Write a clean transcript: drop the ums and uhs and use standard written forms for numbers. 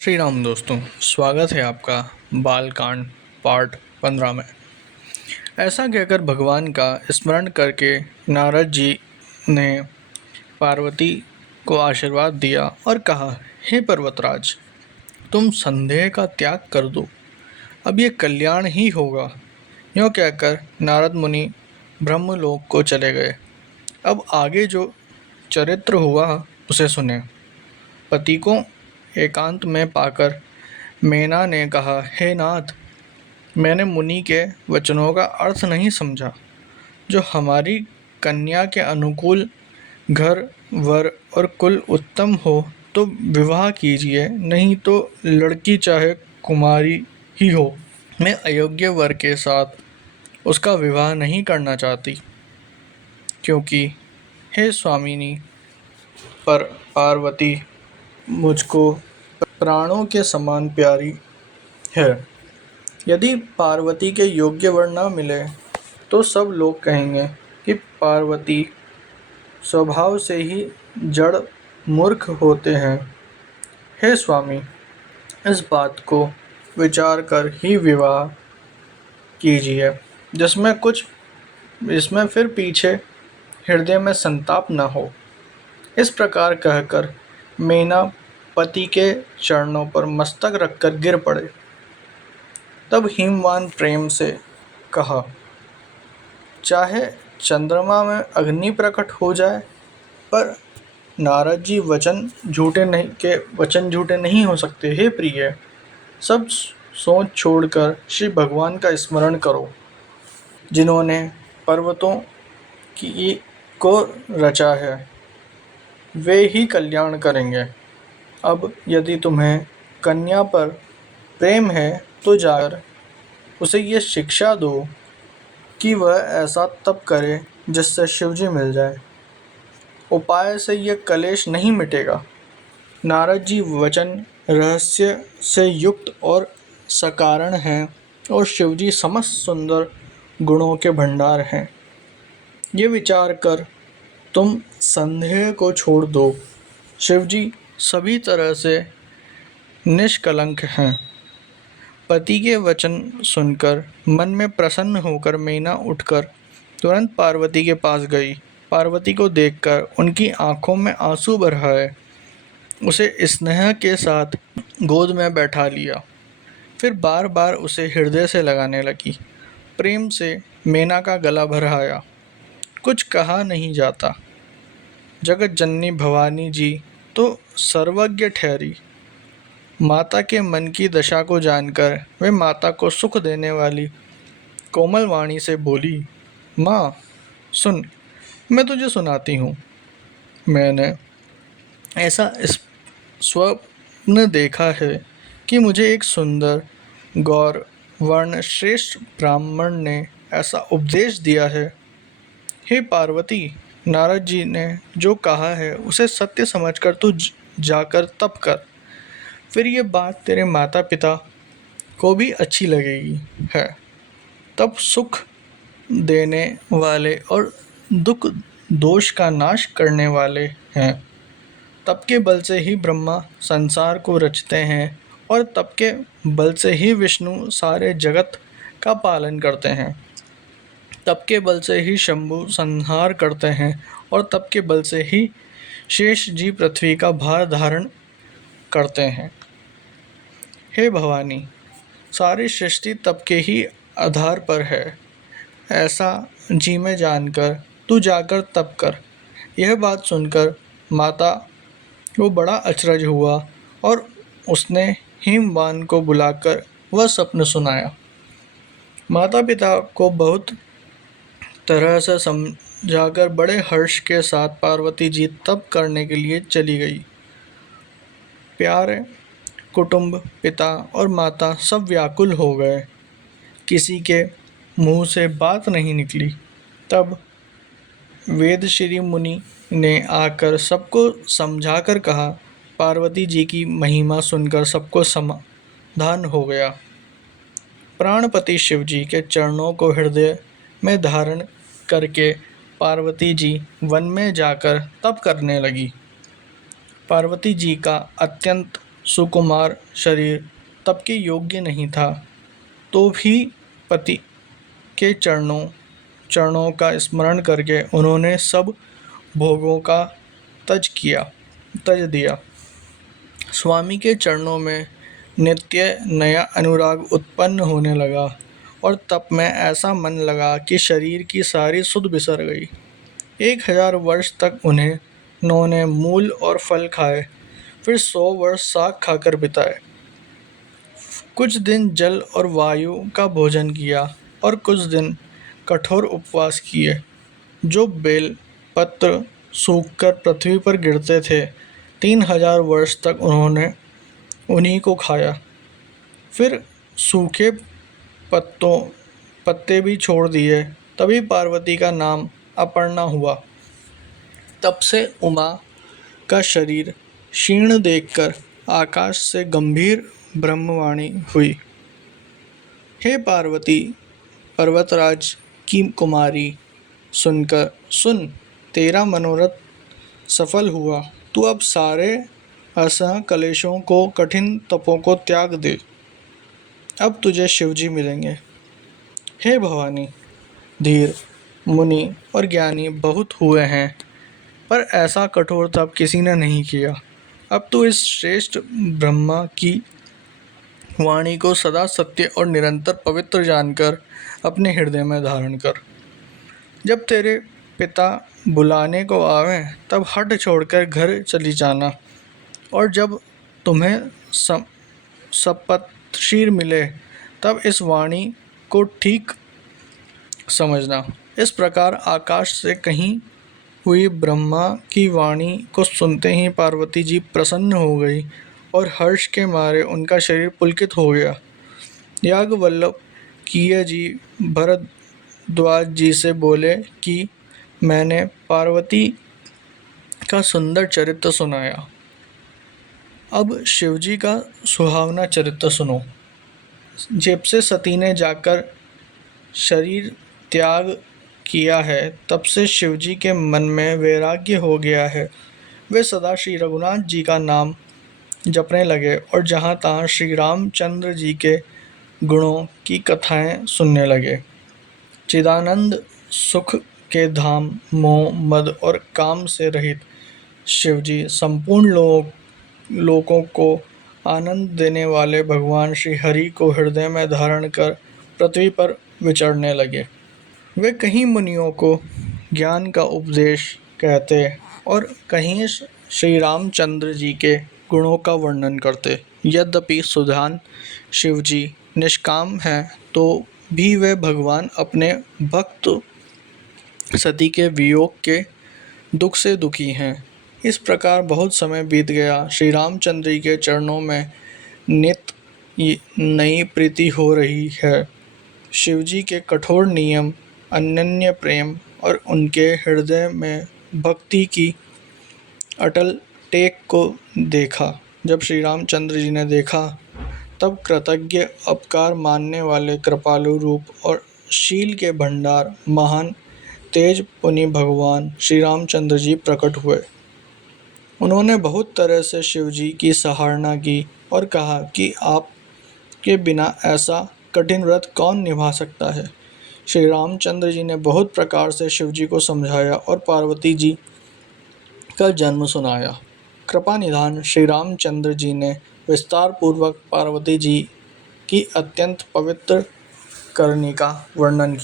श्री राम दोस्तों, स्वागत है आपका बालकांड पार्ट 15 में। ऐसा कहकर भगवान का स्मरण करके नारद जी ने पार्वती को आशीर्वाद दिया और कहा, हे पर्वतराज, तुम संदेह का त्याग कर दो, अब ये कल्याण ही होगा। यूँ कहकर नारद मुनि ब्रह्मलोक को चले गए। अब आगे जो चरित्र हुआ उसे सुने। पति को एकांत में पाकर मेना ने कहा, हे नाथ, मैंने मुनि के वचनों का अर्थ नहीं समझा। जो हमारी कन्या के अनुकूल घर वर और कुल उत्तम हो तो विवाह कीजिए, नहीं तो लड़की चाहे कुमारी ही हो। मैं अयोग्य वर के साथ उसका विवाह नहीं करना चाहती, क्योंकि हे स्वामिनी पर पार्वती मुझको प्राणों के समान प्यारी है। यदि पार्वती के योग्य वर न मिले तो सब लोग कहेंगे कि पार्वती स्वभाव से ही जड़ मूर्ख होते हैं। हे स्वामी, इस बात को विचार कर ही विवाह कीजिए, जिसमें फिर पीछे हृदय में संताप न हो। इस प्रकार कहकर मेना पति के चरणों पर मस्तक रखकर गिर पड़े। तब हिमवान प्रेम से कहा, चाहे चंद्रमा में अग्नि प्रकट हो जाए, पर नारद जी वचन झूठे नहीं हो सकते। हे प्रिय, सब सोच छोड़कर श्री भगवान का स्मरण करो, जिन्होंने पर्वतों को रचा है। वे ही कल्याण करेंगे। अब यदि तुम्हें कन्या पर प्रेम है तो जाकर उसे ये शिक्षा दो कि वह ऐसा तप करे जिससे शिवजी मिल जाए। उपाय से यह कलेश नहीं मिटेगा। नारद जी वचन रहस्य से युक्त और सकारण हैं और शिवजी समस्त सुंदर गुणों के भंडार हैं। ये विचार कर तुम संदेह को छोड़ दो। शिवजी सभी तरह से निष्कलंक हैं। पति के वचन सुनकर मन में प्रसन्न होकर मेना उठकर तुरंत पार्वती के पास गई। पार्वती को देखकर उनकी आंखों में आंसू भर आए। उसे स्नेह के साथ गोद में बैठा लिया, फिर बार बार उसे हृदय से लगाने लगी। प्रेम से मेना का गला भर आया। कुछ कहा नहीं जाता। जगत जननी भवानी जी तो सर्वज्ञ ठहरी। माता के मन की दशा को जानकर वे माता को सुख देने वाली कोमल वाणी से बोली, माँ सुन, मैं तुझे सुनाती हूँ। मैंने ऐसा स्वप्न देखा है कि मुझे एक सुंदर गौर वर्ण श्रेष्ठ ब्राह्मण ने ऐसा उपदेश दिया है। हे पार्वती, नारद जी ने जो कहा है उसे सत्य समझकर तू जाकर तप कर। फिर ये बात तेरे माता पिता को भी अच्छी लगेगी है। तब सुख देने वाले और दुख दोष का नाश करने वाले हैं। तप के बल से ही ब्रह्मा संसार को रचते हैं और तप के बल से ही विष्णु सारे जगत का पालन करते हैं। तप के बल से ही शंभु संहार करते हैं और तप के बल से ही शेष जी पृथ्वी का भार धारण करते हैं। हे भवानी, सारी सृष्टि तप के ही आधार पर है। ऐसा जी में जानकर तू जाकर तप कर। यह बात सुनकर माता को बड़ा अचरज हुआ और उसने हिमवान को बुलाकर वह स्वप्न सुनाया। माता पिता को बहुत तरह से समझाकर बड़े हर्ष के साथ पार्वती जी तप करने के लिए चली गई। प्यारे कुटुंब, पिता और माता सब व्याकुल हो गए। किसी के मुंह से बात नहीं निकली। तब वेदश्री मुनि ने आकर सबको समझाकर कहा। पार्वती जी की महिमा सुनकर सबको समाधान हो गया। प्राणपति शिव जी के चरणों को हृदय में धारण करके पार्वती जी वन में जाकर तप करने लगी। पार्वती जी का अत्यंत सुकुमार शरीर तप के योग्य नहीं था, तो भी पति के चरणों का स्मरण करके उन्होंने सब भोगों का तज दिया। स्वामी के चरणों में नित्य नया अनुराग उत्पन्न होने लगा और तप में ऐसा मन लगा कि शरीर की सारी सुध बिसर गई। 1000 वर्ष तक उन्होंने मूल और फल खाए, फिर 100 वर्ष साग खाकर बिताए। कुछ दिन जल और वायु का भोजन किया और कुछ दिन कठोर उपवास किए। जो बेल पत्र सूखकर पृथ्वी पर गिरते थे, 3000 वर्ष तक उन्होंने उन्हीं को खाया। फिर सूखे पत्ते भी छोड़ दिए। तभी पार्वती का नाम अपर्णा हुआ। तब से उमा का शरीर क्षीण देखकर आकाश से गंभीर ब्रह्मवाणी हुई। हे पार्वती, पर्वतराज की कुमारी, सुन, तेरा मनोरथ सफल हुआ। तू अब सारे असह कलेशों को, कठिन तपों को त्याग दे। अब तुझे शिवजी मिलेंगे। हे भवानी, धीर, मुनि और ज्ञानी बहुत हुए हैं, पर ऐसा कठोर तप किसी ने नहीं किया। अब तू इस श्रेष्ठ ब्रह्मा की वाणी को सदा सत्य और निरंतर पवित्र जानकर अपने हृदय में धारण कर। जब तेरे पिता बुलाने को आवे, तब हट छोड़कर घर चली जाना, और जब तुम्हें सप्तर्षि मिले, तब इस वाणी को ठीक समझना। इस प्रकार आकाश से कही हुई ब्रह्मा की वाणी को सुनते ही पार्वती जी प्रसन्न हो गई और हर्ष के मारे उनका शरीर पुलकित हो गया। याज्ञवल्क्य किए जी भरद्वाज जी से बोले कि मैंने पार्वती का सुंदर चरित्र सुनाया, अब शिवजी का सुहावना चरित्र सुनो। जब से सती ने जाकर शरीर त्याग किया है, तब से शिवजी के मन में वैराग्य हो गया है। वे सदा श्री रघुनाथ जी का नाम जपने लगे और जहाँ तहाँ श्री रामचंद्र जी के गुणों की कथाएं सुनने लगे। चिदानंद सुख के धाम, मोह मद और काम से रहित शिवजी संपूर्ण लोकों को आनंद देने वाले भगवान श्री हरि को हृदय में धारण कर पृथ्वी पर विचरने लगे। वे कहीं मुनियों को ज्ञान का उपदेश कहते और कहीं श्री रामचंद्र जी के गुणों का वर्णन करते। यद्यपि सुधान शिवजी निष्काम हैं, तो भी वे भगवान अपने भक्त सती के वियोग के दुख से दुखी हैं। इस प्रकार बहुत समय बीत गया। श्री रामचंद्र जी के चरणों में नित नई प्रीति हो रही है। शिवजी के कठोर नियम, अनन्य प्रेम और उनके हृदय में भक्ति की अटल टेक को देखा। जब श्री रामचंद्र जी ने देखा, तब कृतज्ञ, अपकार मानने वाले, कृपालु रूप और शील के भंडार, महान तेज पुनि भगवान श्री रामचंद्र जी प्रकट हुए। उन्होंने बहुत तरह से शिवजी की सराहना की और कहा कि आपके बिना ऐसा कठिन व्रत कौन निभा सकता है। श्री रामचंद्र जी ने बहुत प्रकार से शिवजी को समझाया और पार्वती जी का जन्म सुनाया। कृपा निधान श्री रामचंद्र जी ने विस्तार पूर्वक पार्वती जी की अत्यंत पवित्र करनी का वर्णन किया।